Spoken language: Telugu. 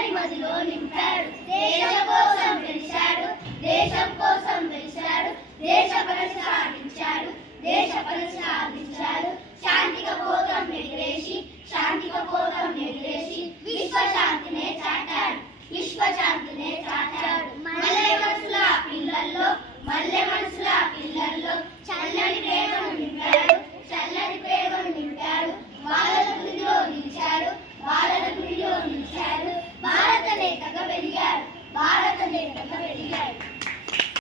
అందరి మదిలో నింపాడు. దేశం కోసం వెలిశాడు, దేశం కోసం వెలిశాడు, దేశ పని సాధించాడు, దేశ పని సాధించాడు.